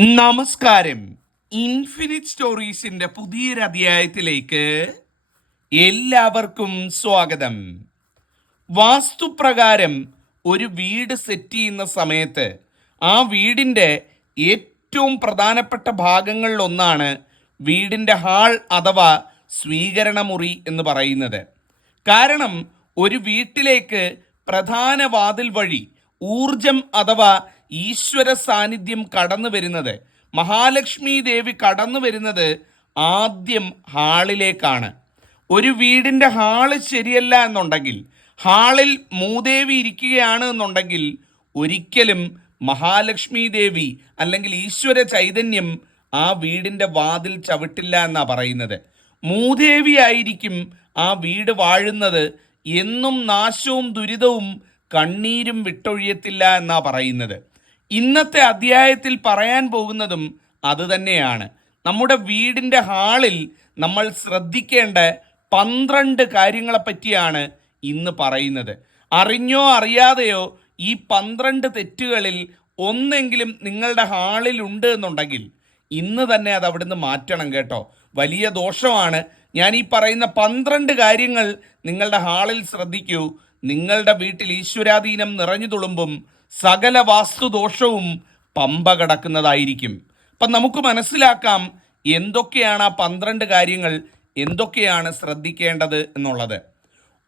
നമസ്കാരം. ഇൻഫിനിറ്റ് സ്റ്റോറീസിന്റെ പുതിയൊരു അധ്യായത്തിലേക്ക് എല്ലാവർക്കും സ്വാഗതം. വാസ്തുപ്രകാരം ഒരു വീട് സെറ്റ് ചെയ്യുന്ന സമയത്ത് ആ വീടിന്റെ ഏറ്റവും പ്രധാനപ്പെട്ട ഭാഗങ്ങളിൽ ഒന്നാണ് വീടിന്റെ ഹാൾ അഥവാ സ്വീകരണമുറി എന്ന് പറയുന്നത്. കാരണം ഒരു വീട്ടിലേക്ക് പ്രധാന വാതിൽ വഴി ഊർജം അഥവാ ഈശ്വര സാന്നിധ്യം കടന്നു വരുന്നത് മഹാലക്ഷ്മി ദേവി കടന്നു വരുന്നത് ആദ്യം ഹാളിലേക്കാണ്. ഒരു വീടിന്റെ ഹാൾ ശരിയല്ല എന്നുണ്ടെങ്കിൽ ഹാളിൽ മൂദേവി ഇരിക്കുകയാണ് എന്നുണ്ടെങ്കിൽ ഒരിക്കലും മഹാലക്ഷ്മി ദേവി അല്ലെങ്കിൽ ഈശ്വര ചൈതന്യം ആ വീടിന്റെ വാതിൽ ചവിട്ടില്ല എന്നാണ് പറയുന്നത്. മൂദേവി ആയിരിക്കും ആ വീട് വാഴുന്നത് എന്നും നാശവും ദുരിതവും കണ്ണീരും വിട്ടൊഴിയത്തില്ല എന്നാണ് പറയുന്നത്. ഇന്നത്തെ അധ്യായത്തിൽ പറയാൻ പോകുന്നതും അതുതന്നെയാണ്. നമ്മുടെ വീടിന്റെ ഹാളിൽ നമ്മൾ ശ്രദ്ധിക്കേണ്ട പന്ത്രണ്ട് കാര്യങ്ങളെപ്പറ്റിയാണ് ഇന്ന് പറയുന്നത്. അറിഞ്ഞോ അറിയാതെയോ ഈ പന്ത്രണ്ട് തെറ്റുകളിൽ ഒന്നെങ്കിലും നിങ്ങളുടെ ഹാളിൽ ഉണ്ട് എന്നുണ്ടെങ്കിൽ ഇന്ന് തന്നെ അത് അവിടുന്ന് മാറ്റണം കേട്ടോ. വലിയ ദോഷമാണ്. ഞാൻ ഈ പറയുന്ന പന്ത്രണ്ട് കാര്യങ്ങൾ നിങ്ങളുടെ ഹാളിൽ ശ്രദ്ധിക്കൂ. നിങ്ങളുടെ വീട്ടിൽ ഈശ്വരാധീനം നിറഞ്ഞു തുളുമ്പും സകല വാസ്തുദോഷവും പമ്പ കടക്കുന്നതായിരിക്കും അപ്പം നമുക്ക് മനസ്സിലാക്കാം എന്തൊക്കെയാണ് ആ പന്ത്രണ്ട് കാര്യങ്ങൾ എന്തൊക്കെയാണ് ശ്രദ്ധിക്കേണ്ടത് എന്നുള്ളത്.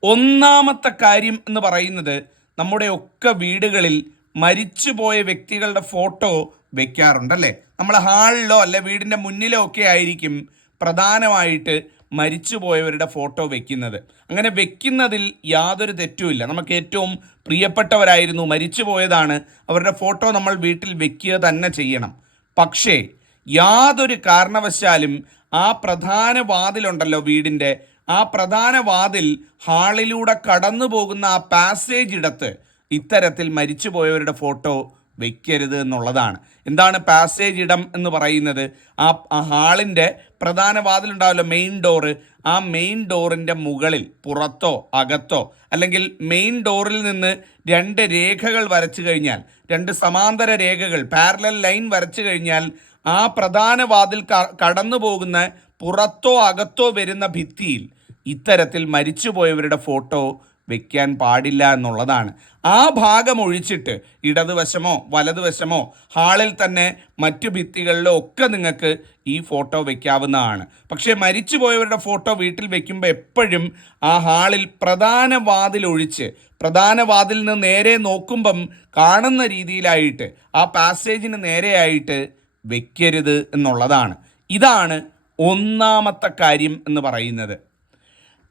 ഒന്നാമത്തെ കാര്യം എന്ന് പറയുന്നത് നമ്മുടെ ഒക്കെ വീടുകളിൽ മരിച്ചുപോയ വ്യക്തികളുടെ ഫോട്ടോ വെക്കാറുണ്ടല്ലേ? നമ്മൾ ഹാളിലോ അല്ലെ വീടിന്റെ മുന്നിലോ ഒക്കെ ആയിരിക്കും പ്രധാനമായിട്ട് മരിച്ചുപോയവരുടെ ഫോട്ടോ വെക്കുന്നത്. അങ്ങനെ വെക്കുന്നതിൽ യാതൊരു തെറ്റുമില്ല നമുക്ക് ഏറ്റവും പ്രിയപ്പെട്ടവരായിരുന്നു മരിച്ചുപോയതാണ്. അവരുടെ ഫോട്ടോ നമ്മൾ വീട്ടിൽ വെക്കുക തന്നെ ചെയ്യണം. പക്ഷേ യാതൊരു കാരണവശാലും ആ പ്രധാന വാതിലുണ്ടല്ലോ വീടിന്റെ ആ പ്രധാന വാതിൽ ഹാളിലൂടെ കടന്നു പോകുന്ന ആ പാസേജ് ഇടത്ത് ഇത്തരത്തിൽ മരിച്ചുപോയവരുടെ ഫോട്ടോ വെക്കരുത് എന്നുള്ളതാണ്. എന്താണ് പാസേജ് ഇടം എന്ന് പറയുന്നത്? ആ ഹാളിന്റെ പ്രധാന വാതിലുണ്ടാവില്ല മെയിൻ ഡോറ് ആ മെയിൻ ഡോറിന്റെ മുകളിൽ പുറത്തോ അകത്തോ അല്ലെങ്കിൽ മെയിൻ ഡോറിൽ നിന്ന് രണ്ട് രേഖകൾ വരച്ചു കഴിഞ്ഞാൽ രണ്ട് സമാന്തര രേഖകൾ പാരലൽ ലൈൻ വരച്ചു കഴിഞ്ഞാൽ ആ പ്രധാന വാതിൽ കടന്നു പോകുന്ന പുറത്തോ അകത്തോ വരുന്ന ഭിത്തിയിൽ ഇത്തരത്തിൽ മരിച്ചുപോയവരുടെ ഫോട്ടോ വെക്കാൻ പാടില്ല എന്നുള്ളതാണ്. ആ ഭാഗം ഒഴിച്ചിട്ട് ഇടതുവശമോ വലതുവശമോ ഹാളിൽ തന്നെ മറ്റു ഭിത്തികളിലോ ഒക്കെ നിങ്ങൾക്ക് ഈ ഫോട്ടോ വെക്കാവുന്നതാണ്. പക്ഷേ മരിച്ചുപോയവരുടെ ഫോട്ടോ വീട്ടിൽ വെക്കുമ്പോൾ എപ്പോഴും ആ ഹാളിൽ പ്രധാന വാതിൽ ഒഴിച്ച് പ്രധാന വാതിൽ നിന്ന് നേരെ നോക്കുമ്പം കാണുന്ന രീതിയിലായിട്ട് ആ പാസേജിന് നേരെയായിട്ട് വെക്കരുത് എന്നുള്ളതാണ്. ഇതാണ് ഒന്നാമത്തെ കാര്യം എന്ന് പറയുന്നത്.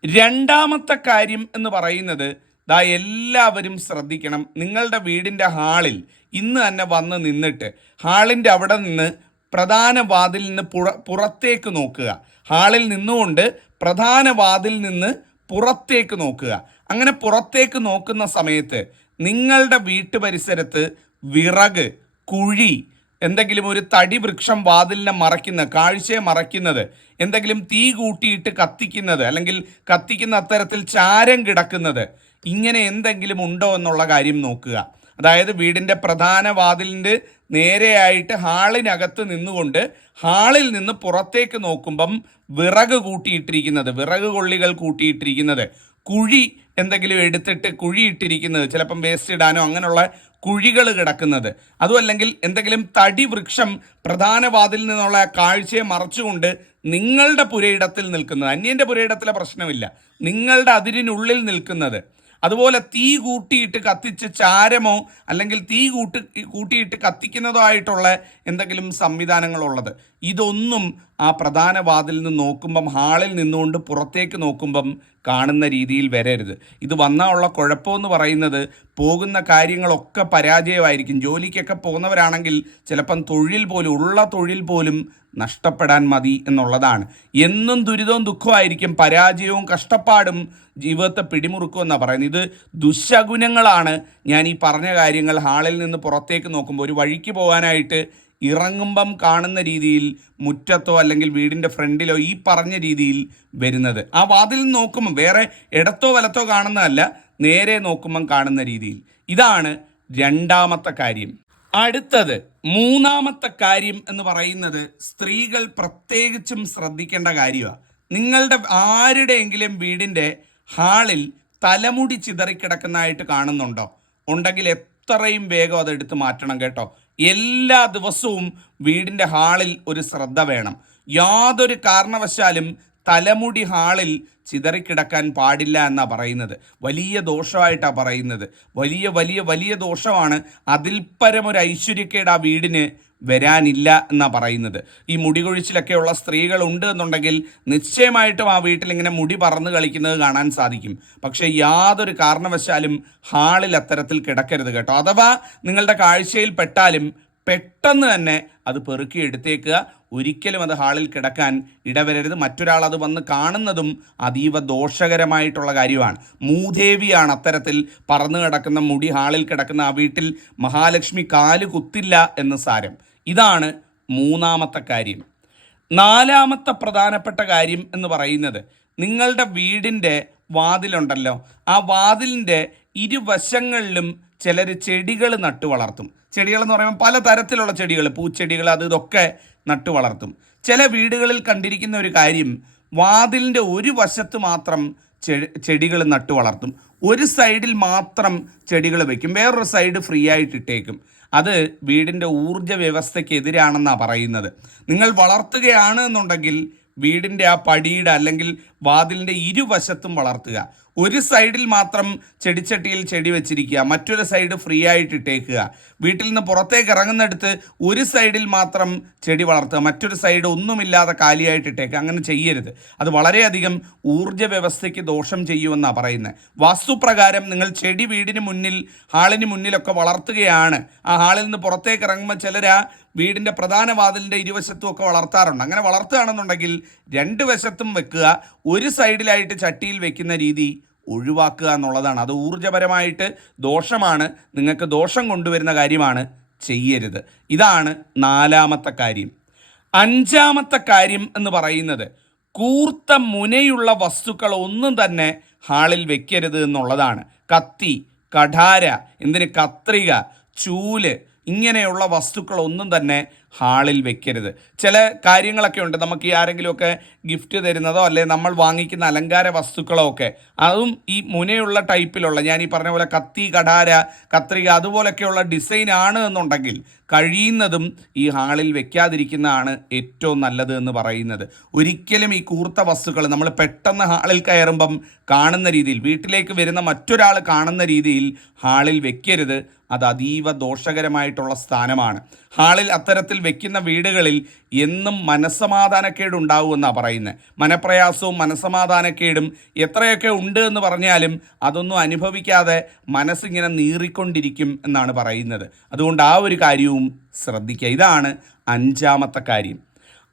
രണ്ടാമത്തെ കാര്യം എന്ന് പറയുന്നത് ദാ എല്ലാവരും ശ്രദ്ധിക്കണം. നിങ്ങളുടെ വീടിന്റെ ഹാളിൽ ഇന്ന് തന്നെ വന്ന് നിന്നിട്ട് ഹാളിന്റെ അവിടെ നിന്ന് പ്രധാന വാതിൽ നിന്ന് പുറ പുറത്തേക്ക് നോക്കുക. ഹാളിൽ നിന്നുകൊണ്ട് പ്രധാന വാതിൽ നിന്ന് പുറത്തേക്ക് നോക്കുക. അങ്ങനെ പുറത്തേക്ക് നോക്കുന്ന സമയത്ത് നിങ്ങളുടെ വീട്ടു പരിസരത്ത് വിറക് കുഴി എന്തെങ്കിലും ഒരു തടി വൃക്ഷം വാതിലിനെ മറയ്ക്കുന്ന കാഴ്ചയെ മറയ്ക്കുന്നത് എന്തെങ്കിലും തീ കൂട്ടിയിട്ട് കത്തിക്കുന്നത് അല്ലെങ്കിൽ കത്തിക്കുന്ന അത്തരത്തിൽ ചാരം കിടക്കുന്നത് ഇങ്ങനെ എന്തെങ്കിലും ഉണ്ടോ എന്നുള്ള കാര്യം നോക്കുക. അതായത് വീടിന്റെ പ്രധാന വാതിലിന്റെ നേരെയായിട്ട് ഹാളിനകത്ത് നിന്നുകൊണ്ട് ഹാളിൽ നിന്ന് പുറത്തേക്ക് നോക്കുമ്പം വിറക് കൂട്ടിയിട്ടിരിക്കുന്നത് വിറക് കൊള്ളികൾ കൂട്ടിയിട്ടിരിക്കുന്നത് കുഴി എന്തെങ്കിലും എടുത്തിട്ട് കുഴി ഇട്ടിരിക്കുന്നത് ചിലപ്പം വേസ്റ്റ് ഇടാനോ അങ്ങനെയുള്ള കുഴികൾ കിടക്കുന്നത്. അതുമല്ലെങ്കിൽ എന്തെങ്കിലും തടി വൃക്ഷം പ്രധാന വാതിൽ നിന്നുള്ള കാഴ്ചയെ മറച്ചുകൊണ്ട് നിങ്ങളുടെ പുരയിടത്തിൽ നിൽക്കുന്നത്. അന്യന്റെ പുരയിടത്തിലെ പ്രശ്നമില്ല. നിങ്ങളുടെ അതിരിനുള്ളിൽ നിൽക്കുന്നത്. അതുപോലെ തീ കൂട്ടിയിട്ട് കത്തിച്ച് ചാരമോ അല്ലെങ്കിൽ തീ കൂട്ടി കൂട്ടിയിട്ട് കത്തിക്കുന്നതോ ആയിട്ടുള്ള എന്തെങ്കിലും സംവിധാനങ്ങളുള്ളത്. ഇതൊന്നും ആ പ്രധാന വാതിൽ നിന്ന് നോക്കുമ്പം ഹാളിൽ നിന്നുകൊണ്ട് പുറത്തേക്ക് നോക്കുമ്പം കാണുന്ന രീതിയിൽ വരരുത്. ഇത് വന്നാൽ ഉള്ള കുഴപ്പമെന്ന് പറയുന്നത് പോകുന്ന കാര്യങ്ങളൊക്കെ പരാജയമായിരിക്കും. ജോലിക്കൊക്കെ പോകുന്നവരാണെങ്കിൽ ചിലപ്പം തൊഴിൽ പോലും ഉള്ള തൊഴിൽ പോലും നഷ്ടപ്പെടാൻ മതി എന്നുള്ളതാണ്. എന്നും ദുരിതവും ദുഃഖമായിരിക്കും പരാജയവും കഷ്ടപ്പാടും ജീവിതത്തെ പിടിമുറുക്കും പിടിമുറുക്കുമെന്നാണ് പറയുന്നത്. ഇത് ദുശകുനങ്ങളാണ്. ഞാൻ ഈ പറഞ്ഞ കാര്യങ്ങൾ ഹാളിൽ നിന്ന് പുറത്തേക്ക് നോക്കുമ്പോൾ ഒരു വഴിക്ക് പോകാനായിട്ട് ഇറങ്ങുമ്പം കാണുന്ന രീതിയിൽ മുറ്റത്തോ അല്ലെങ്കിൽ വീടിന്റെ ഫ്രണ്ടിലോ ഈ പറഞ്ഞ രീതിയിൽ വരുന്നത്. ആ വാതിൽ നോക്കുമ്പം വേറെ ഇടത്തോ വലത്തോ കാണുന്നതല്ല നേരെ നോക്കുമ്പം കാണുന്ന രീതിയിൽ. ഇതാണ് രണ്ടാമത്തെ കാര്യം. അടുത്തത് മൂന്നാമത്തെ കാര്യം എന്ന് പറയുന്നത് സ്ത്രീകൾ പ്രത്യേകിച്ചും ശ്രദ്ധിക്കേണ്ട കാര്യമാണ് നിങ്ങളുടെ ആരുടെയെങ്കിലും വീടിന്റെ ഹാളിൽ തലമുടി ചിതറിക്കിടക്കുന്നതായിട്ട് കാണുന്നുണ്ടോ? ഉണ്ടെങ്കിൽ എത്രയും വേഗം അതെടുത്ത് മാറ്റണം കേട്ടോ. എല്ലാ ദിവസവും വീടിന്റെ ഹാളിൽ ഒരു ശ്രദ്ധ വേണം. യാതൊരു കാരണവശാലും തലമുടി ഹാളിൽ ചിതറിക്കിടക്കാൻ പാടില്ല എന്നാണ് പറയുന്നത്. വലിയ ദോഷമായിട്ടാണ് പറയുന്നത്. വലിയ വലിയ വലിയ ദോഷമാണ്. അതിൽ പരമൊരു ഐശ്വര്യക്കേട് ആ വീടിന് വരാനില്ല എന്നാണ് പറയുന്നത്. ഈ മുടി കൊഴിച്ചിലൊക്കെയുള്ള സ്ത്രീകൾ ഉണ്ട് എന്നുണ്ടെങ്കിൽ നിശ്ചയമായിട്ടും ആ വീട്ടിൽ ഇങ്ങനെ മുടി പറന്ന് കളിക്കുന്നത് കാണാൻ സാധിക്കും. പക്ഷേ യാതൊരു കാരണവശാലും ഹാളിൽ അത്തരത്തിൽ കിടക്കരുത് കേട്ടോ. അഥവാ നിങ്ങളുടെ കാഴ്ചയിൽ പെട്ടാലും പെട്ടെന്ന് തന്നെ അത് പെറുക്കി എടുത്തേക്കുക. ഒരിക്കലും അത് ഹാളിൽ കിടക്കാൻ ഇടവരരുത്. മറ്റൊരാൾ അത് വന്ന് കാണുന്നതും അതീവ ദോഷകരമായിട്ടുള്ള കാര്യമാണ്. മൂദേവിയാണ് അത്തരത്തിൽ പറന്നു കിടക്കുന്ന മുടി ഹാളിൽ കിടക്കുന്ന ആ വീട്ടിൽ മഹാലക്ഷ്മി കാൽ കുത്തില്ല എന്ന് സാരം. ഇതാണ് മൂന്നാമത്തെ കാര്യം. നാലാമത്തെ പ്രധാനപ്പെട്ട കാര്യം എന്ന് പറയുന്നത് നിങ്ങളുടെ വീടിന്റെ വാതിലുണ്ടല്ലോ. ആ വാതിലിന്റെ ഇരുവശങ്ങളിലും ചിലർ ചെടികൾ നട്ടു വളർത്തും. ചെടികൾ എന്ന് പറയുമ്പോൾ പല തരത്തിലുള്ള ചെടികൾ പൂച്ചെടികൾ അത് ഇതൊക്കെ നട്ടു വളർത്തും. ചില വീടുകളിൽ കണ്ടിരിക്കുന്ന ഒരു കാര്യം വാതിലിന്റെ ഒരു വശത്ത് മാത്രം ചെടികൾ നട്ടു വളർത്തും. ഒരു സൈഡിൽ മാത്രം ചെടികൾ വയ്ക്കും വേറൊരു സൈഡ് ഫ്രീ ആയിട്ട് ഇട്ടേക്കും. അത് വീടിന്റെ ഊർജ വ്യവസ്ഥയ്ക്ക് എതിരാണെന്നാണ് പറയുന്നത്. നിങ്ങൾ വളർത്തുകയാണ് എന്നുണ്ടെങ്കിൽ വീടിന്റെ ആ പടിയുടെ അല്ലെങ്കിൽ വാതിലിന്റെ ഇരുവശത്തും വളർത്തുക. ഒരു സൈഡിൽ മാത്രം ചെടിച്ചട്ടിയിൽ ചെടി വെച്ചിരിക്കുക മറ്റൊരു സൈഡ് ഫ്രീ ആയിട്ട് ഇട്ടേക്കുക. വീട്ടിൽ നിന്ന് പുറത്തേക്ക് ഇറങ്ങുന്നിടത്ത് ഒരു സൈഡിൽ മാത്രം ചെടി വളർത്തുക മറ്റൊരു സൈഡ് ഒന്നുമില്ലാതെ കാലിയായിട്ട് ഇട്ടേക്കുക. അങ്ങനെ ചെയ്യരുത്. അത് വളരെയധികം ഊർജ വ്യവസ്ഥയ്ക്ക് ദോഷം ചെയ്യുമെന്നാണ് പറയുന്നത് വാസ്തുപ്രകാരം നിങ്ങൾ ചെടി വീടിന് മുന്നിൽ ഹാളിന് മുന്നിലൊക്കെ വളർത്തുകയാണ്. ആ ഹാളിൽ നിന്ന് പുറത്തേക്ക് ഇറങ്ങുമ്പോൾ ചിലരാ വീടിന്റെ പ്രധാന വാതിലിന്റെ ഇരുവശത്തും ഒക്കെ വളർത്താറുണ്ട്. അങ്ങനെ വളർത്തുകയാണെന്നുണ്ടെങ്കിൽ രണ്ട് വശത്തും വെക്കുക ഒരു സൈഡിലായിട്ട് ചട്ടിയിൽ വെക്കുന്ന രീതി ഒഴിവാക്കുക എന്നുള്ളതാണ്. അത് ഊർജപരമായിട്ട് ദോഷമാണ്. നിങ്ങൾക്ക് ദോഷം കൊണ്ടുവരുന്ന കാര്യമാണ് ചെയ്യരുത്. ഇതാണ് നാലാമത്തെ കാര്യം. അഞ്ചാമത്തെ കാര്യം എന്ന് പറയുന്നത് കൂർത്ത മുനയുള്ള വസ്തുക്കൾ ഒന്നും തന്നെ ഹാളിൽ വെക്കരുത് എന്നുള്ളതാണ്. കത്തി കഠാര എന്തിന് കത്രിക ചൂൽ ഇങ്ങനെയുള്ള വസ്തുക്കളൊന്നും തന്നെ ഹാളിൽ വെക്കരുത്. ചില കാര്യങ്ങളൊക്കെ ഉണ്ട്. നമുക്ക് ഈ ആരെങ്കിലുമൊക്കെ ഗിഫ്റ്റ് തരുന്നതോ അല്ലെ നമ്മൾ വാങ്ങിക്കുന്ന അലങ്കാര വസ്തുക്കളോ ഒക്കെ അതും ഈ മുനയുള്ള ടൈപ്പിലുള്ള ഞാൻ ഈ പറഞ്ഞ പോലെ കത്തി കടാര കത്രിക അതുപോലൊക്കെയുള്ള ഡിസൈൻ ആണ് എന്നുണ്ടെങ്കിൽ കഴിയുന്നതും ഈ ഹാളിൽ വെക്കാതിരിക്കുന്നതാണ് ഏറ്റവും നല്ലത് എന്ന് പറയുന്നത്. ഒരിക്കലും ഈ കൂർത്ത വസ്തുക്കൾ നമ്മൾ പെട്ടെന്ന് ഹാളിൽ കയറുമ്പം കാണുന്ന രീതിയിൽ വീട്ടിലേക്ക് വരുന്ന മറ്റൊരാൾ കാണുന്ന രീതിയിൽ ഹാളിൽ വെക്കരുത്. അത് അതീവ ദോഷകരമായിട്ടുള്ള സ്ഥാനമാണ്. ഹാളിൽ അത്തരത്തിൽ വെക്കുന്ന വീടുകളിൽ എന്നും മനസ്സമാധാനക്കേട് ഉണ്ടാവുമെന്നാണ് പറയുന്നത് മനപ്രയാസവും മനസ്സമാധാനക്കേടും എത്രയൊക്കെ ഉണ്ട് എന്ന് പറഞ്ഞാലും അതൊന്നും അനുഭവിക്കാതെ മനസ്സിങ്ങനെ നീറിക്കൊണ്ടിരിക്കും എന്നാണ് പറയുന്നത്. അതുകൊണ്ട് ആ ഒരു കാര്യവും ശ്രദ്ധിക്കുക. ഇതാണ് അഞ്ചാമത്തെ കാര്യം.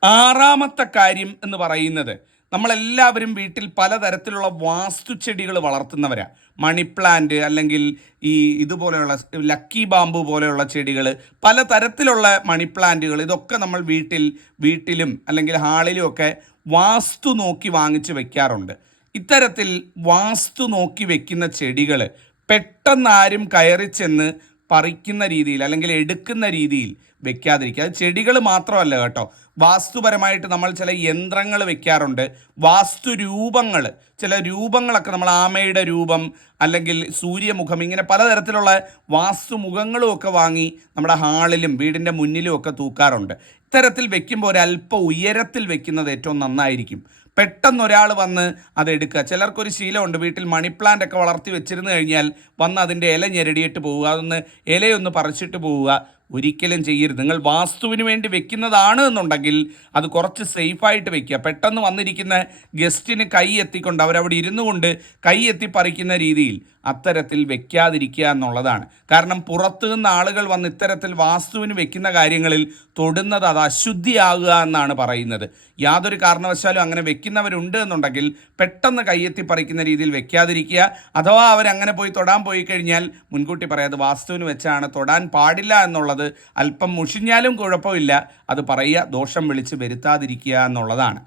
ആറാമത്തെ കാര്യം എന്ന് പറയുന്നത് നമ്മളെല്ലാവരും വീട്ടിൽ പലതരത്തിലുള്ള വാസ്തുചെടികൾ വളർത്തുന്നവരാണ് മണി പ്ലാന്റ് അല്ലെങ്കിൽ ഈ ഇതുപോലെയുള്ള ലക്കി ബാമ്പു പോലെയുള്ള ചെടികൾ പലതരത്തിലുള്ള മണി പ്ലാന്റുകൾ ഇതൊക്കെ നമ്മൾ വീട്ടിൽ വീട്ടിലും അല്ലെങ്കിൽ ഹാളിലും ഒക്കെ വാസ്തു നോക്കി വാങ്ങിച്ച് വെക്കാറുണ്ട്. ഇത്തരത്തിൽ വാസ്തു നോക്കി വെക്കുന്ന ചെടികൾ പെട്ടെന്ന് ആരും കയറി ചെന്ന് പറിക്കുന്ന രീതിയിൽ അല്ലെങ്കിൽ എടുക്കുന്ന രീതിയിൽ വെക്കാതിരിക്കുക. അത് ചെടികൾ മാത്രമല്ല കേട്ടോ. വാസ്തുപരമായിട്ട് നമ്മൾ ചില യന്ത്രങ്ങൾ വെക്കാറുണ്ട്. വാസ്തു രൂപങ്ങൾ ചില രൂപങ്ങളൊക്കെ നമ്മൾ ആമയുടെ രൂപം അല്ലെങ്കിൽ സൂര്യമുഖം ഇങ്ങനെ പലതരത്തിലുള്ള വാസ്തുമുഖങ്ങളും ഒക്കെ വാങ്ങി നമ്മുടെ ഹാളിലും വീടിന്റെ മുന്നിലും ഒക്കെ തൂക്കാറുണ്ട്. ഇത്തരത്തിൽ വെക്കുമ്പോൾ ഒരല്പം ഉയരത്തിൽ വെക്കുന്നത് ഏറ്റവും നന്നായിരിക്കും. പെട്ടെന്ന് ഒരാൾ വന്ന് അതെടുക്കുക ചിലർക്കൊരു ശീലമുണ്ട്. വീട്ടിൽ മണി പ്ലാന്റ് ഒക്കെ വളർത്തി വെച്ചിരുന്നു കഴിഞ്ഞാൽ വന്ന് അതിന്റെ ഇല ഞെരടിയിട്ട് പോവുക. അതൊന്ന് ഇലയൊന്ന് പറിച്ചിട്ട് പോവുക. ഒരിക്കലും ചെയ്യരുത്. നിങ്ങൾ വാസ്തുവിന് വേണ്ടി വെക്കുന്നതാണ് എന്നുണ്ടെങ്കിൽ അത് കുറച്ച് സേഫായിട്ട് വെക്കുക. പെട്ടെന്ന് വന്നിരിക്കുന്ന ഗസ്റ്റിന് കൈ എത്തിക്കൊണ്ട് അവരവിടെ ഇരുന്നു കൊണ്ട് കൈ എത്തി പറിക്കുന്ന രീതിയിൽ അത്തരത്തിൽ വെക്കാതിരിക്കുക എന്നുള്ളതാണ്. കാരണം പുറത്തു നിന്ന് ആളുകൾ വന്ന് ഇത്തരത്തിൽ വാസ്തുവിന് വെക്കുന്ന കാര്യങ്ങളിൽ തൊടുന്നത് അത് അശുദ്ധിയാകുക എന്നാണ് പറയുന്നത്. യാതൊരു കാരണവശാലും അങ്ങനെ വെക്കുന്നവരുണ്ട് എന്നുണ്ടെങ്കിൽ പെട്ടെന്ന് കയ്യെത്തി പറിക്കുന്ന രീതിയിൽ വെക്കാതിരിക്കുക. അഥവാ അവരങ്ങനെ പോയി തൊടാൻ പോയി കഴിഞ്ഞാൽ മുൻകൂട്ടി പറയാതെ വാസ്തുവിന് വെച്ചാണ് തൊടാൻ പാടില്ല എന്നുള്ളത് അല്പം മുഷിഞ്ഞാലും കുഴപ്പമില്ല. അത് പറയുക ദോഷം വിളിച്ച് വരുത്താതിരിക്കുക എന്നുള്ളതാണ്.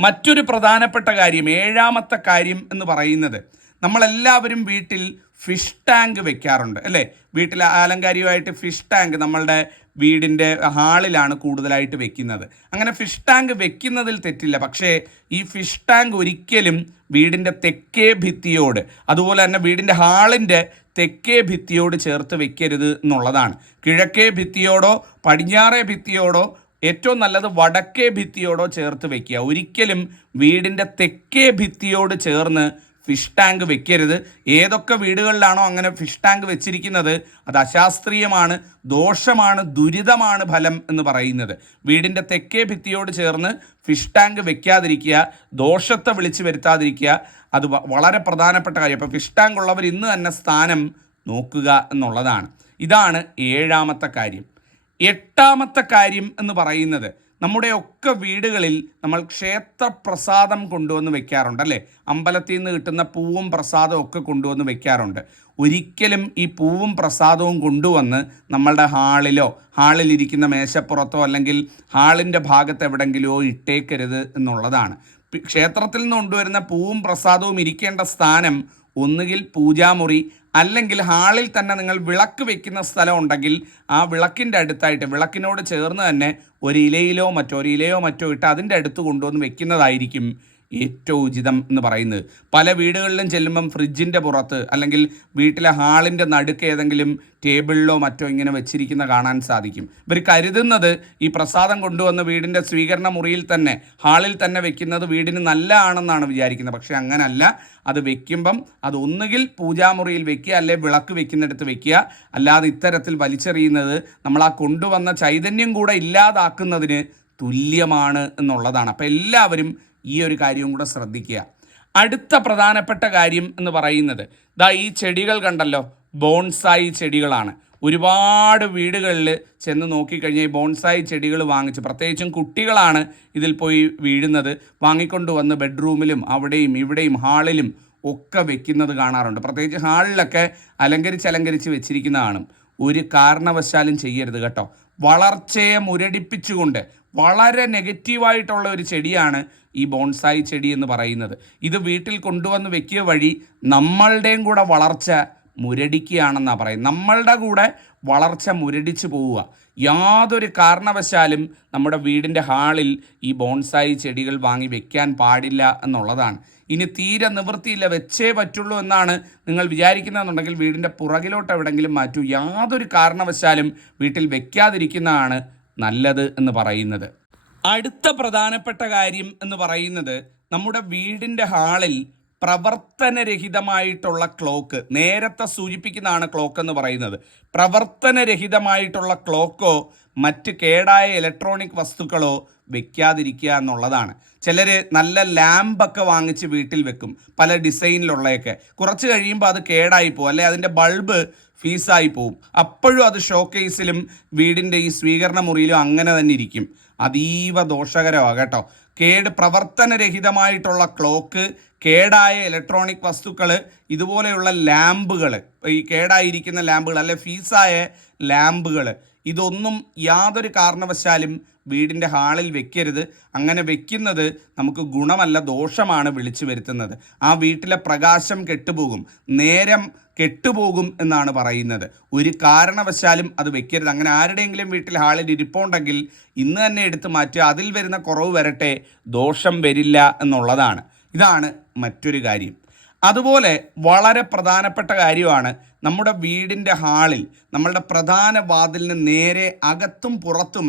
മറ്റൊരു പ്രധാനപ്പെട്ട കാര്യം ഏഴാമത്തെ കാര്യം എന്ന് പറയുന്നത് നമ്മളെല്ലാവരും വീട്ടിൽ ഫിഷ് ടാങ്ക് വെക്കാറുണ്ട് അല്ലേ? വീട്ടിൽ ആലങ്കാരികമായിട്ട് ഫിഷ് ടാങ്ക് നമ്മളുടെ വീടിന്റെ ഹാളിലാണ് കൂടുതലായിട്ട് വെക്കുന്നത്. അങ്ങനെ ഫിഷ് ടാങ്ക് വെക്കുന്നതിൽ തെറ്റില്ല. പക്ഷേ ഈ ഫിഷ് ടാങ്ക് ഒരിക്കലും വീടിന്റെ തെക്കേ ഭിത്തിയോട് അതുപോലെ തന്നെ വീടിന്റെ ഹാളിന്റെ തെക്കേ ഭിത്തിയോട് ചേർത്ത് വെക്കരുത് എന്നുള്ളതാണ്. കിഴക്കേ ഭിത്തിയോടോ പടിഞ്ഞാറേ ഭിത്തിയോടോ ഏറ്റവും നല്ലത് വടക്കേ ഭിത്തിയോടോ ചേർത്ത് വെക്കുക. ഒരിക്കലും വീടിന്റെ തെക്കേ ഭിത്തിയോട് ചേർന്ന് ഫിഷ് ടാങ്ക് വെക്കരുത്. ഏതൊക്കെ വീടുകളിലാണോ അങ്ങനെ ഫിഷ് ടാങ്ക് വെച്ചിരിക്കുന്നത് അത് അശാസ്ത്രീയമാണ് ദോഷമാണ് ദുരിതമാണ് ഫലം എന്ന് പറയുന്നത്. വീടിന്റെ തെക്കേ ഭിത്തിയോട് ചേർന്ന് ഫിഷ് ടാങ്ക് വെക്കാതിരിക്കുക ദോഷത്തെ വിളിച്ചു വരുത്താതിരിക്കുക അത് വളരെ പ്രധാനപ്പെട്ട കാര്യം. അപ്പോൾ ഫിഷ് ഉള്ളവർ ഇന്ന് തന്നെ സ്ഥാനം നോക്കുക എന്നുള്ളതാണ്. ഇതാണ് ഏഴാമത്തെ കാര്യം. എട്ടാമത്തെ കാര്യം എന്ന് പറയുന്നത് നമ്മുടെ ഒക്കെ വീടുകളിൽ നമ്മൾ ക്ഷേത്രപ്രസാദം കൊണ്ടുവന്ന് വെക്കാറുണ്ട് അല്ലേ? അമ്പലത്തിൽ നിന്ന് കിട്ടുന്ന പൂവും പ്രസാദവും ഒക്കെ കൊണ്ടുവന്ന് വെക്കാറുണ്ട്. ഒരിക്കലും ഈ പൂവും പ്രസാദവും കൊണ്ടുവന്ന് നമ്മളുടെ ഹാളിലോ ഹാളിലിരിക്കുന്ന മേശപ്പുറത്തോ അല്ലെങ്കിൽ ഹാളിന്റെ ഭാഗത്ത് എവിടെങ്കിലോ ഇട്ടേക്കരുത് എന്നുള്ളതാണ്. ക്ഷേത്രത്തിൽ നിന്ന് കൊണ്ടുവരുന്ന പൂവും പ്രസാദവും ഇരിക്കേണ്ട സ്ഥാനം ഒന്നുകിൽ പൂജാമുറി അല്ലെങ്കിൽ ഹാളിൽ തന്നെ നിങ്ങൾ വിളക്ക് വെക്കുന്ന സ്ഥലം ഉണ്ടെങ്കിൽ ആ വിളക്കിന്റെ അടുത്തായിട്ട് വിളക്കിനോട് ചേർന്ന് തന്നെ ഒരു ഇലയിലോ മറ്റോ ഒരു ഇലയോ മറ്റോ ഇട്ട് അതിന്റെ അടുത്ത് കൊണ്ടുവന്ന് വെക്കുന്നതായിരിക്കും. ഏറ്റവും ഉചിതം എന്ന് പറയുന്നത്. പല വീടുകളിലും ചെല്ലുമ്പം ഫ്രിഡ്ജിന്റെ പുറത്ത് അല്ലെങ്കിൽ വീട്ടിലെ ഹാളിന്റെ നടുക്ക് ഏതെങ്കിലും ടേബിളിലോ മറ്റോ ഇങ്ങനെ വെച്ചിരിക്കുന്ന കാണാൻ സാധിക്കും. ഇവർ കരുതുന്നത് ഈ പ്രസാദം കൊണ്ടുവന്ന് വീടിന്റെ സ്വീകരണ മുറിയിൽ തന്നെ ഹാളിൽ തന്നെ വെക്കുന്നത് വീടിന് നല്ലതാണെന്നാണ് വിചാരിക്കുന്നത്. പക്ഷേ അങ്ങനല്ല. അത് വെക്കുമ്പം അത് ഒന്നുകിൽ പൂജാമുറിയിൽ വെക്കുക അല്ലെ വിളക്ക് വെക്കുന്നിടത്ത് വെക്കുക. അല്ലാതെ ഇത്തരത്തിൽ വലിച്ചെറിയുന്നത് നമ്മൾ ആ കൊണ്ടുവന്ന ചൈതന്യം കൂടെ ഇല്ലാതാക്കുന്നതിന് തുല്യമാണ് എന്നുള്ളതാണ്. അപ്പോൾ എല്ലാവരും ഈ ഒരു കാര്യവും കൂടെ ശ്രദ്ധിക്കുക. അടുത്ത പ്രധാനപ്പെട്ട കാര്യം എന്ന് പറയുന്നത് ദാ ഈ ചെടികൾ കണ്ടല്ലോ ബോൺസായി ചെടികളാണ്. ഒരുപാട് വീടുകളിൽ ചെന്ന് നോക്കിക്കഴിഞ്ഞാൽ ഈ ബോൺസായി ചെടികൾ വാങ്ങിച്ച് പ്രത്യേകിച്ചും കുട്ടികളാണ് ഇതിൽ പോയി വീഴുന്നത് വാങ്ങിക്കൊണ്ട് വന്ന് ബെഡ്റൂമിലും അവിടെയും ഇവിടെയും ഹാളിലും ഒക്കെ വെക്കുന്നത് കാണാറുണ്ട്. പ്രത്യേകിച്ച് ഹാളിലൊക്കെ അലങ്കരിച്ച് അലങ്കരിച്ച് വെച്ചിരിക്കുന്ന കാണും. ഒരു കാരണവശാലും ചെയ്യരുത് കേട്ടോ. വളർച്ചയെ മുരടിപ്പിച്ചുകൊണ്ട് വളരെ നെഗറ്റീവായിട്ടുള്ള ഒരു ചെടിയാണ് ഈ ബോൺസായി ചെടി എന്ന് പറയുന്നത്. ഇത് വീട്ടിൽ കൊണ്ടുവന്ന് വെക്കിയ വഴി നമ്മളുടെയും കൂടെ വളർച്ച മുരടിക്കുകയാണെന്നാണ് പറയുന്നത്. നമ്മളുടെ കൂടെ വളർച്ച മുരടിച്ചു പോവുക. യാതൊരു കാരണവശാലും നമ്മുടെ വീടിന്റെ ഹാളിൽ ഈ ബോൺസായി ചെടികൾ വാങ്ങി വെക്കാൻ പാടില്ല എന്നുള്ളതാണ്. ഇനി തീരെ നിവൃത്തിയില്ല വെച്ചേ പറ്റുള്ളൂ എന്നാണ് നിങ്ങൾ വിചാരിക്കുന്നതെന്നുണ്ടെങ്കിൽ വീടിന്റെ പുറകിലോട്ട് എവിടെങ്കിലും മാറ്റൂ. യാതൊരു കാരണവശാലും വീട്ടിൽ വെക്കാതിരിക്കുന്നതാണ് നല്ലത് എന്ന് പറയുന്നത്. അടുത്ത പ്രധാനപ്പെട്ട കാര്യം എന്ന് പറയുന്നത് നമ്മുടെ വീടിന്റെ ഹാളിൽ പ്രവർത്തനരഹിതമായിട്ടുള്ള ക്ലോക്ക് നേരത്തെ സൂചിപ്പിക്കുന്നതാണ് ക്ലോക്ക് എന്ന് പറയുന്നത്. പ്രവർത്തനരഹിതമായിട്ടുള്ള ക്ലോക്കോ മറ്റ് കേടായ ഇലക്ട്രോണിക് വസ്തുക്കളോ വെക്കാതിരിക്കുക എന്നുള്ളതാണ്. ചിലർ നല്ല ലാമ്പൊക്കെ വാങ്ങിച്ച് വീട്ടിൽ വെക്കും പല ഡിസൈനിലുള്ളതൊക്കെ. കുറച്ച് കഴിയുമ്പോൾ അത് കേടായി പോകും അല്ലെ അതിന്റെ ബൾബ് ഫീസായി പോവും. അപ്പോഴും അത് ഷോക്കേസിലും വീടിന്റെ ഈ സ്വീകരണ മുറിയിലും അങ്ങനെ തന്നെ ഇരിക്കും. അതീവ ദോഷകരമാണ് കേട്ടോ. കേട് പ്രവർത്തനരഹിതമായിട്ടുള്ള ക്ലോക്ക് കേടായ ഇലക്ട്രോണിക് വസ്തുക്കൾ ഇതുപോലെയുള്ള ലാമ്പുകൾ ഈ കേടായിരിക്കുന്ന ലാമ്പുകൾ അല്ലെ ഫീസായ ലാമ്പുകൾ ഇതൊന്നും യാതൊരു കാരണവശാലും വീടിന്റെ ഹാളിൽ വെക്കരുത്. അങ്ങനെ വെക്കുന്നത് നമുക്ക് ഗുണമല്ല ദോഷമാണ് വിളിച്ചു വരുത്തുന്നത്. ആ വീട്ടിലെ പ്രകാശം കെട്ടുപോകും. നേരം കെട്ടുപോകും എന്നാണ് പറയുന്നത്. ഒരു കാരണവശാലും അത് വെക്കരുത്. അങ്ങനെ ആരുടെയെങ്കിലും വീട്ടിൽ ഹാളിൽ ഇരിപ്പുണ്ടെങ്കിൽ ഇന്ന് തന്നെ എടുത്ത് മാറ്റുക അതിൽ വരുന്ന കുറവ് വരട്ടെ ദോഷം വരില്ല എന്നുള്ളതാണ്. ഇതാണ് മറ്റൊരു കാര്യം. അതുപോലെ വളരെ പ്രധാനപ്പെട്ട കാര്യമാണ് നമ്മുടെ വീടിന്റെ ഹാളിൽ നമ്മളുടെ പ്രധാന വാതിലിന് നേരെ അകത്തും പുറത്തും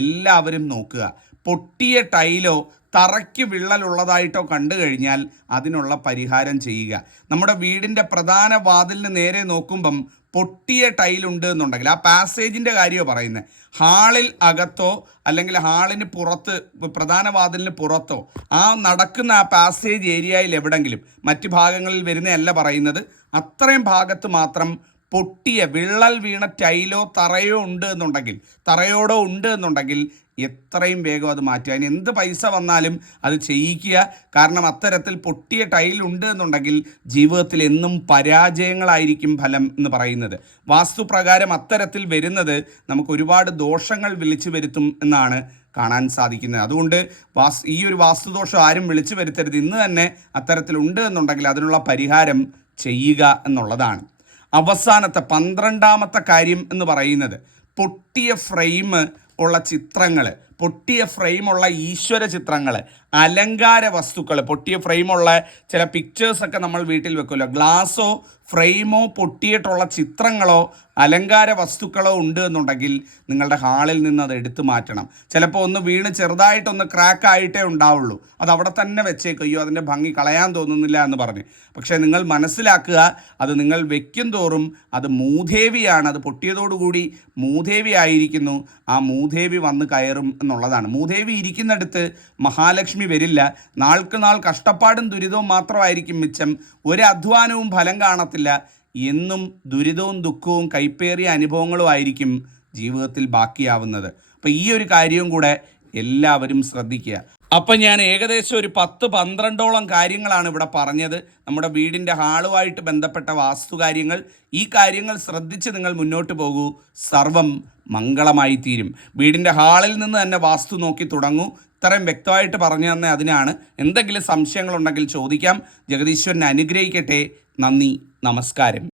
എല്ലാവരും നോക്കുക. പൊട്ടിയ ടൈലോ തറയ്ക്ക് വിള്ളലുള്ളതായിട്ടോ കണ്ടു കഴിഞ്ഞാൽ അതിനുള്ള പരിഹാരം ചെയ്യുക. നമ്മുടെ വീടിന്റെ പ്രധാന വാതിലിന് നേരെ നോക്കുമ്പം പൊട്ടിയ ടൈലുണ്ട് എന്നുണ്ടെങ്കിൽ ആ പാസേജിന്റെ കാര്യമാണ് പറയുന്നത്. ഹാളിൽ അകത്തോ അല്ലെങ്കിൽ ഹാളിന് പുറത്ത് പ്രധാന വാതിലിന് പുറത്തോ ആ നടക്കുന്ന ആ പാസേജ് ഏരിയയിൽ എവിടെങ്കിലും മറ്റ് ഭാഗങ്ങളിൽ വരുന്നതല്ല പറയുന്നത്. അത്രയും ഭാഗത്ത് മാത്രം പൊട്ടിയ വിള്ളൽ വീണ ടൈലോ തറയോ ഉണ്ട് എന്നുണ്ടെങ്കിൽ തറയോടോ ഉണ്ട് എന്നുണ്ടെങ്കിൽ എത്രയും വേഗം അത് മാറ്റുക. അതിന് എന്ത് പൈസ വന്നാലും അത് ചെയ്യിക്കുക. കാരണം അത്തരത്തിൽ പൊട്ടിയ ടൈൽ ഉണ്ട് എന്നുണ്ടെങ്കിൽ ജീവിതത്തിൽ എന്നും പരാജയങ്ങളായിരിക്കും ഫലം എന്ന് പറയുന്നത്. വാസ്തുപ്രകാരം അത്തരത്തിൽ വരുന്നത് നമുക്ക് ഒരുപാട് ദോഷങ്ങൾ വിളിച്ചു വരുത്തും എന്നാണ് കാണാൻ സാധിക്കുന്നത്. അതുകൊണ്ട് വാസ് ഈ ഒരു വാസ്തുദോഷം ആരും വിളിച്ചു വരുത്തരുത്. ഇന്ന് തന്നെ അത്തരത്തിലുണ്ട് എന്നുണ്ടെങ്കിൽ അതിനുള്ള പരിഹാരം ചെയ്യുക എന്നുള്ളതാണ്. അവസാനത്തെ പന്ത്രണ്ടാമത്തെ കാര്യം എന്ന് പറയുന്നത് പൊട്ടിയ ഫ്രെയിം ഉള്ള ചിത്രങ്ങൾ പൊട്ടിയ ഫ്രെയിമുള്ള ഈശ്വര ചിത്രങ്ങൾ അലങ്കാര വസ്തുക്കൾ. പൊട്ടിയ ഫ്രെയിമുള്ള ചില പിക്ചേഴ്സൊക്കെ നമ്മൾ വീട്ടിൽ വെക്കുമല്ലോ. ഗ്ലാസോ ഫ്രെയിമോ പൊട്ടിയിട്ടുള്ള ചിത്രങ്ങളോ അലങ്കാര വസ്തുക്കളോ ഉണ്ട് എന്നുണ്ടെങ്കിൽ നിങ്ങളുടെ ഹാളിൽ നിന്ന് അത് എടുത്തു മാറ്റണം. ചിലപ്പോൾ ഒന്ന് വീണ് ചെറുതായിട്ടൊന്ന് ക്രാക്ക് ആയിട്ടേ ഉണ്ടാവുള്ളൂ. അത് അവിടെ തന്നെ വെച്ചേക്കും. അയ്യോ അതിന്റെ ഭംഗി കളയാൻ തോന്നുന്നില്ല എന്ന് പറഞ്ഞ്. പക്ഷേ നിങ്ങൾ മനസ്സിലാക്കുക അത് നിങ്ങൾ വെക്കും തോറും അത് മൂദേവിയാണ്. അത് പൊട്ടിയതോടുകൂടി മൂദേവി ആയിരിക്കുന്നു. ആ മൂദേവി വന്ന് കയറും എന്നുള്ളതാണ്. മൂദേവി ഇരിക്കുന്നിടത്ത് മഹാലക്ഷ്മി വരില്ല. നാൾക്ക് നാൾ കഷ്ടപ്പാടും ദുരിതവും മാത്രമായിരിക്കും മിച്ചം. ഒരു അധ്വാനവും ഫലം കാണത്തില്ല. എന്നും ദുരിതവും ദുഃഖവും കൈപ്പേറിയ അനുഭവങ്ങളും ആയിരിക്കും ജീവിതത്തിൽ ബാക്കിയാവുന്നത്. അപ്പോൾ ഈ ഒരു കാര്യവും കൂടെ എല്ലാവരും ശ്രദ്ധിക്കുക. അപ്പം ഞാൻ ഏകദേശം ഒരു പത്ത് പന്ത്രണ്ടോളം കാര്യങ്ങളാണ് ഇവിടെ പറഞ്ഞത്. നമ്മുടെ വീടിന്റെ ഹാളുമായിട്ട് ബന്ധപ്പെട്ട വാസ്തു കാര്യങ്ങൾ ഈ കാര്യങ്ങൾ ശ്രദ്ധിച്ച് നിങ്ങൾ മുന്നോട്ട് പോകൂ. സർവം മംഗളമായി തീരും വീടിന്റെ ഹാളിൽ നിന്ന് തന്നെ വാസ്തു നോക്കി തുടങ്ങൂ. ഇത്രയും വ്യക്തമായിട്ട് പറഞ്ഞു തന്നെ അതിനാണ്. എന്തെങ്കിലും സംശയങ്ങളുണ്ടെങ്കിൽ ചോദിക്കാം. ജഗദീശ്വരനെ അനുഗ്രഹിക്കട്ടെ. നന്ദി. നമസ്കാരം.